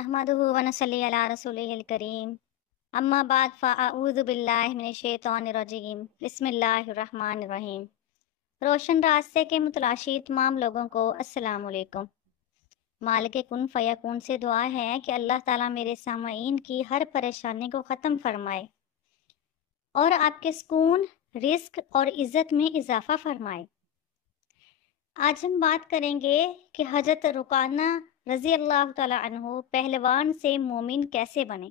नहमदुहु व नसल्ली अला रसूलिहिल करीम। अम्मा बाद फ़अऊज़ु बिल्लाहि मिनश शैतानिर रजीम। बिस्मिल्लाहिर रहमानिर रहीम। रोशन रास्ते के मुतलाशी तमाम लोगों को अस्सलाम वालेकुम। मालिक कुन फ़यकून से दुआ है कि अल्लाह ताला मेरे सामईन की हर परेशानी को ख़त्म फरमाए और आपके सुकून, रिस्क और इज़्ज़त में इजाफ़ा फरमाए। आज हम बात करेंगे कि हज़रत रुकाना रज़ी अल्लाह ताला अन्हु पहलवान से मोमिन कैसे बने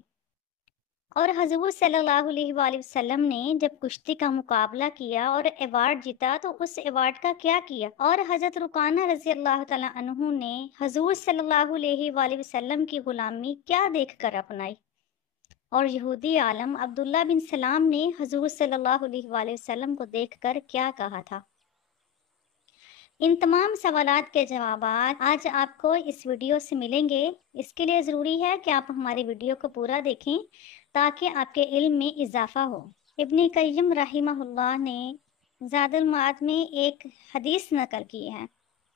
और हजूर सल्लल्लाहु अलैहि वसल्लम ने जब कुश्ती का मुकाबला किया और अवार्ड जीता तो उस अवार्ड का क्या किया और हज़रत रुकाना रज़ी अल्लाह ताला अन्हु ने हजूर सल्लल्लाहु अलैहि वसल्लम की गुलामी क्या देखकर अपनाई और यहूदी आलम अब्दुल्ला बिन सलाम ने हजूर सल्लल्लाहु अलैहि वसल्लम को देखकर क्या कहा था। इन तमाम सवालात के जवाब आज आपको इस वीडियो से मिलेंगे। इसके लिए ज़रूरी है कि आप हमारी वीडियो को पूरा देखें ताकि आपके इल्म में इजाफा हो। इब्न क़य्यिम रहिमहुल्लाह ने ज़ादुल मआद में एक हदीस नकल की है।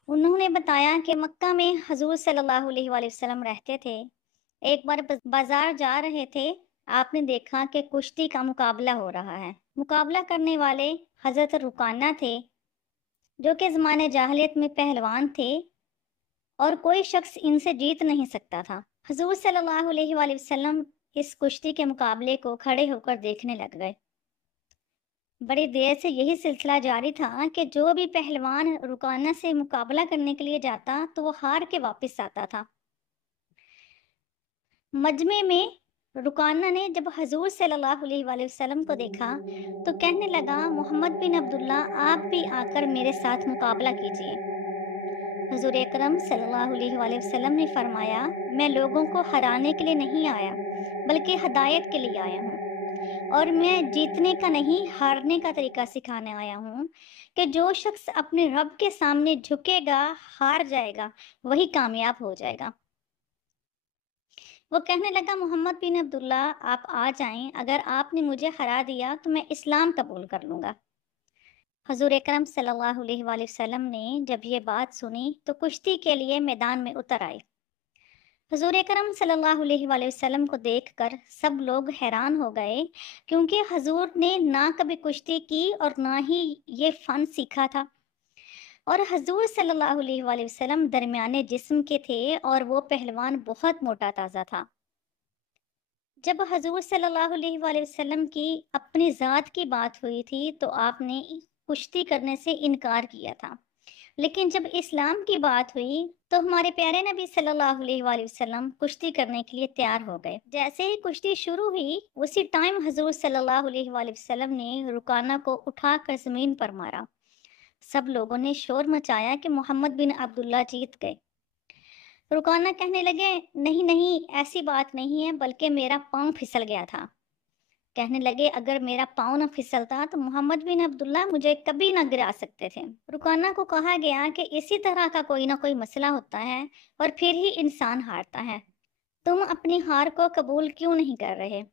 उन्होंने बताया कि मक्का में हजूर सल्लल्लाहु अलैहि वसल्लम रहते थे। एक बार बाजार जा रहे थे, आपने देखा कि कुश्ती का मुकाबला हो रहा है। मुकाबला करने वाले हज़रत रुकाना थे जो कि ज़माने जाहिलियत में पहलवान थे और कोई शख्स इनसे जीत नहीं सकता था। हुज़ूर सल्लल्लाहु अलैहि वसल्लम इस कुश्ती के मुकाबले को खड़े होकर देखने लग गए। बड़ी देर से यही सिलसिला जारी था कि जो भी पहलवान रुकाना से मुकाबला करने के लिए जाता तो वो हार के वापस आता था। मजमे में रुकाना ने जब हजूर सल्लल्लाहु अलैहि वसल्लम को देखा तो कहने लगा, मोहम्मद बिन अब्दुल्ला, आप भी आकर मेरे साथ मुकाबला कीजिए। हुज़ूर अकरम सल्लल्लाहु अलैहि वसल्लम ने फरमाया, मैं लोगों को हराने के लिए नहीं आया बल्कि हदायत के लिए आया हूँ और मैं जीतने का नहीं हारने का तरीका सिखाने आया हूँ कि जो शख्स अपने रब के सामने झुकेगा हार जाएगा, वही कामयाब हो जाएगा। वो कहने लगा, मोहम्मद बिन अब्दुल्ला, आप आ जाएं, अगर आपने मुझे हरा दिया तो मैं इस्लाम कबूल कर लूँगा। हुज़ूर अकरम सल्लल्लाहु अलैहि वसल्लम ने जब ये बात सुनी तो कुश्ती के लिए मैदान में उतर आए। हुज़ूर अकरम सल्लल्लाहु अलैहि वसल्लम को देखकर सब लोग हैरान हो गए क्योंकि हुज़ूर ने ना कभी कुश्ती की और ना ही ये फ़न सीखा था और हुज़ूर सल्लल्लाहु अलैहि वसल्लम दरमियाने जिस्म के थे और वो पहलवान बहुत मोटा ताज़ा था। जब हुज़ूर सल्लल्लाहु अलैहि वसल्लम की अपनी ज़ात की बात हुई थी तो आपने कुश्ती करने से इनकार किया था, लेकिन जब इस्लाम की बात हुई तो हमारे प्यारे नबी सल्लल्लाहु अलैहि वसल्लम कुश्ती करने के लिए तैयार हो गए। जैसे ही कुश्ती शुरू हुई उसी टाइम हुज़ूर सल्लल्लाहु अलैहि वसल्लम ने रुकाना को उठाकर ज़मीन पर मारा। सब लोगों ने शोर मचाया कि मोहम्मद बिन अब्दुल्ला जीत गए। रुकाना कहने लगे, नहीं नहीं, ऐसी बात नहीं है, बल्कि मेरा पाँव फिसल गया था। कहने लगे, अगर मेरा पाँव न फिसलता तो मोहम्मद बिन अब्दुल्ला मुझे कभी न गिरा सकते थे। रुकाना को कहा गया कि इसी तरह का कोई ना कोई मसला होता है और फिर ही इंसान हारता है। तुम अपनी हार को कबूल क्यों नहीं कर रहे?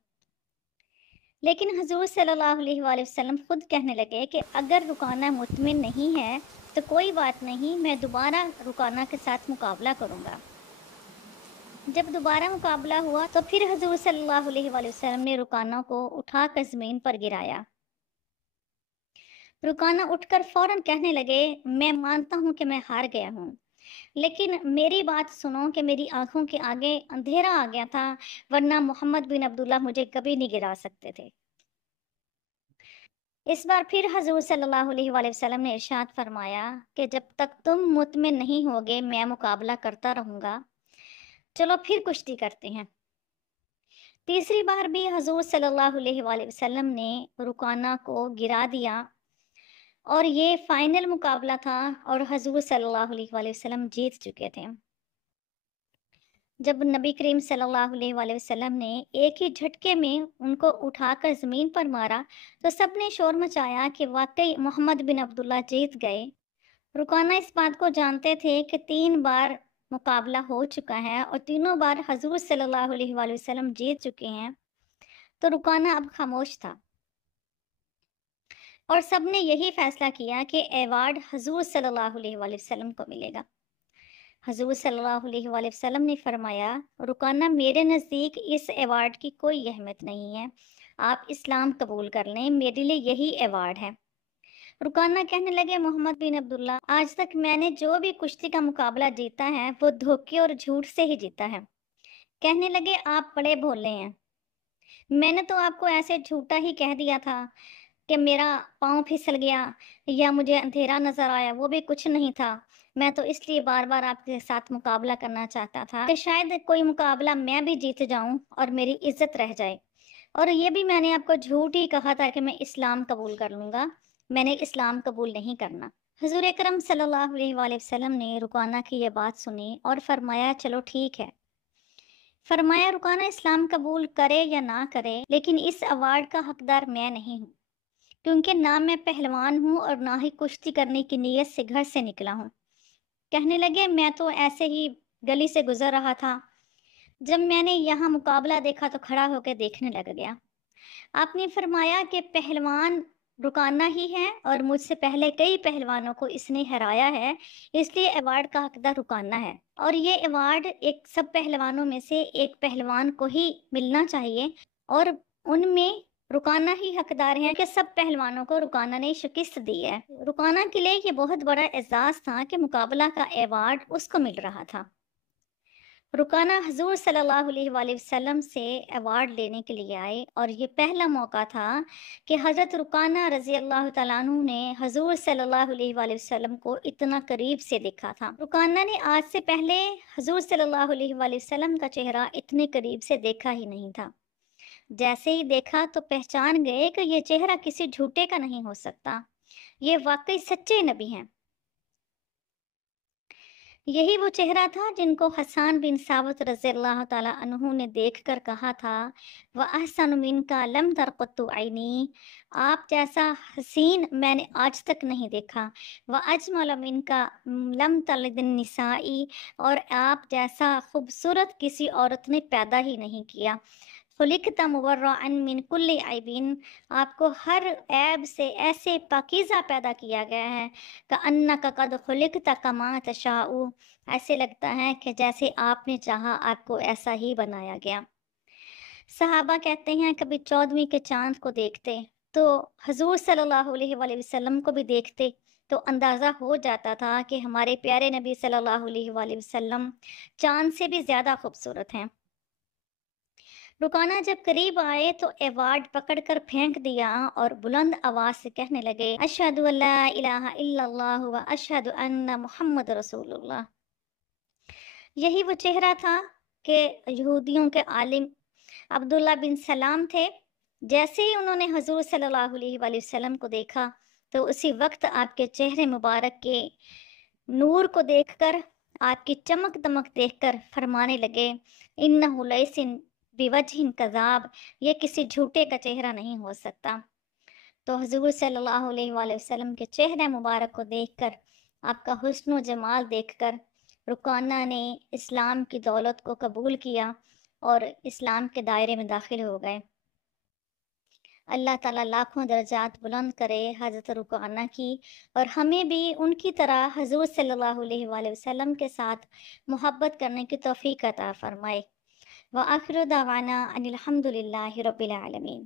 लेकिन हुज़ूर सल्लल्लाहु अलैहि वसल्लम खुद कहने लगे कि अगर रुकाना मुतमिन नहीं है तो कोई बात नहीं, मैं दोबारा रुकाना के साथ मुकाबला करूँगा। जब दोबारा मुकाबला हुआ तो फिर हुज़ूर सल्लल्लाहु अलैहि वसल्लम ने रुकाना को उठाकर ज़मीन पर गिराया। रुकाना उठकर फौरन कहने लगे, मैं मानता हूँ कि मैं हार गया हूँ, लेकिन मेरी बात सुनो कि मेरी आंखों के आगे अंधेरा आ गया था, वरना मोहम्मद बिन अब्दुल्ला मुझे कभी नहीं गिरा सकते थे। इस बार फिर हुज़ूर सल्लल्लाहु अलैहि वसल्लम ने इरशाद फरमाया कि जब तक तुम मुतमिन नहीं होगे मैं मुकाबला करता रहूँगा। चलो फिर कुश्ती करते हैं। तीसरी बार भी हुज़ूर सल्लल्लाहु अलैहि वसल्लम ने रुकाना को गिरा दिया और ये फाइनल मुकाबला था और हुज़ूर सल्लल्लाहु अलैहि वसल्लम जीत चुके थे। जब नबी करीम सल्लल्लाहु अलैहि वसल्लम ने एक ही झटके में उनको उठाकर ज़मीन पर मारा तो सब ने शोर मचाया कि वाकई मोहम्मद बिन अब्दुल्ला जीत गए। रुकाना इस बात को जानते थे कि 3 बार मुकाबला हो चुका है और तीनों बार हुज़ूर सल्लल्लाहु अलैहि वसल्लम जीत चुके हैं, तो रुकाना अब खामोश था और सबने यही फैसला किया कि अवार्ड हुज़ूर सल्लल्लाहु अलैहि वसल्लम को मिलेगा। حضور صلی اللہ علیہ وآلہ وسلم نے فرمایا، رکانہ میرے نزدیک اس ایوارڈ کی کوئی اہمیت نہیں ہے، آپ اسلام قبول کر لیں، میرے لیے یہی ایوارڈ ہے۔ رکانہ کہنے لگے، محمد بن عبداللہ، آج تک میں نے جو بھی کشتی کا مقابلہ جیتا ہے وہ دھوکے اور جھوٹ سے ہی جیتا ہے۔ کہنے لگے، آپ بڑے بھولے ہیں، میں نے تو آپ کو ایسے جھوٹا ہی کہہ دیا تھا کہ میرا پاؤں پھسل گیا یا مجھے اندھیرا نظر آیا، وہ بھی کچھ نہیں تھا۔ میں تو اس لیے بار بار آپ کے ساتھ مقابلہ کرنا چاہتا تھا کہ شاید کوئی مقابلہ میں بھی جیت جاؤں اور میری عزت رہ جائے، اور یہ بھی میں نے آپ کو جھوٹ ہی کہا تھا کہ میں اسلام قبول کر لوں گا، میں نے اسلام قبول نہیں کرنا۔ حضور اکرم صلی اللہ علیہ وآلہ وسلم نے رکانہ کی یہ بات سنی اور فرمایا، چلو ٹھیک ہے۔ فرمایا، رکانہ اسلام قبول کرے یا نہ کرے، لیکن اس ایوارڈ کا حقدار میں نہیں ہوں، کیونکہ نہ میں پہلوان ہوں اور نہ ہی کشتی کرنے کی نیت سے گھر سے نکلا ہوں۔ کہنے لگے، میں تو ایسے ہی گلی سے گزر رہا تھا، جب میں نے یہاں مقابلہ دیکھا تو کھڑا ہو کے دیکھنے لگ گیا۔ آپ نے فرمایا کہ پہلوان رکانہ ہی ہے اور مجھ سے پہلے کئی پہلوانوں کو اس نے ہرایا ہے، اس لیے ایوارڈ کا حقدار رکانہ ہے، اور یہ ایوارڈ ایک سب پہلوانوں میں سے ایک پہلوان کو ہی ملنا چاہیے، اور ان میں رکانہ ہی حقدار ہیں کہ سب پہلوانوں کو رکانہ نے شکست دی ہے۔ رکانہ کے لیے یہ بہت بڑا اعزاز تھا کہ مقابلہ کا ایوارڈ اس کو مل رہا تھا۔ رکانہ حضور صلی اللہ علیہ وآلہ وسلم سے ایوارڈ لینے کے لیے آئے، اور یہ پہلا موقع تھا کہ حضرت رکانہ رضی اللہ تعالیٰ عنہ نے حضور صلی اللہ علیہ وآلہ وسلم کو اتنا قریب سے دیکھا تھا۔ رکانہ نے آج سے پہلے حضور صلی اللہ علیہ وآلہ وسلم کا چہرہ اتنے قریب سے دیکھا ہی نہیں تھا۔ جیسے ہی دیکھا تو پہچان گئے کہ یہ چہرہ کسی جھوٹے کا نہیں ہو سکتا، یہ واقعی سچے نبی ہیں۔ یہی وہ چہرہ تھا جن کو حسان بن ثابت رضی اللہ تعالیٰ عنہ نے دیکھ کر کہا تھا، وَأَحْسَنُ مِنْكَ لَمْ تَرْقُتُ عَيْنِي، آپ جیسا حسین میں نے آج تک نہیں دیکھا، وَأَجْمَلَ مِنْكَ لَمْ تَلِدِ النِّسَاءِ، اور آپ جیسا خوبصورت کسی عورت نے پیدا ہی نہیں کیا، خُلِقْتَ مُبَرَّأً مِنْ كُلِّ عَيْبٍ، آپ کو ہر عیب سے ایسے پاکیزہ پیدا کیا گیا ہے، کَأَنَّكَ قَدْ خُلِقْتَ كَمَا تَشَاءُ، ایسے لگتا ہے کہ جیسے آپ نے چاہا آپ کو ایسا ہی بنایا گیا۔ صحابہ کہتے ہیں کبھی 14ویں کے چاند کو دیکھتے تو حضور صلی اللہ علیہ وآلہ وسلم کو بھی دیکھتے تو اندازہ ہو جاتا تھا کہ ہمارے پیارے نبی صلی اللہ علیہ وآلہ وسلم چاند سے بھی زیادہ خوبصورت ہیں۔ رکانہ جب قریب آئے تو ایوارڈ پکڑ کر پھینک دیا اور بلند آواز سے کہنے لگے، اشہد ان لا الہ الا اللہ و اشہد ان محمد رسول اللہ۔ یہی وہ چہرہ تھا کہ یہودیوں کے عالم عبداللہ بن سلام تھے۔ جیسے ہی انہوں نے حضور صلی اللہ علیہ وآلہ وسلم کو دیکھا تو اسی وقت آپ کے چہرے مبارک کے نور کو دیکھ کر، آپ کی چمک دمک دیکھ کر فرمانے لگے، انہ لیس بوجہ کذاب، یہ کسی جھوٹے کا چہرہ نہیں ہو سکتا۔ تو حضور صلی اللہ علیہ وآلہ وسلم کے چہرے مبارک کو دیکھ کر، آپ کا حسن و جمال دیکھ کر، رکانہ نے اسلام کی دولت کو قبول کیا اور اسلام کے دائرے میں داخل ہو گئے۔ اللہ تعالیٰ لاکھوں درجات بلند کرے حضرت رکانہ کی، اور ہمیں بھی ان کی طرح حضور صلی اللہ علیہ وآلہ وسلم کے ساتھ محبت کرنے کی توفیق عطا فرمائے۔ وآخر دعوانا ان الحمد للہ رب العالمین۔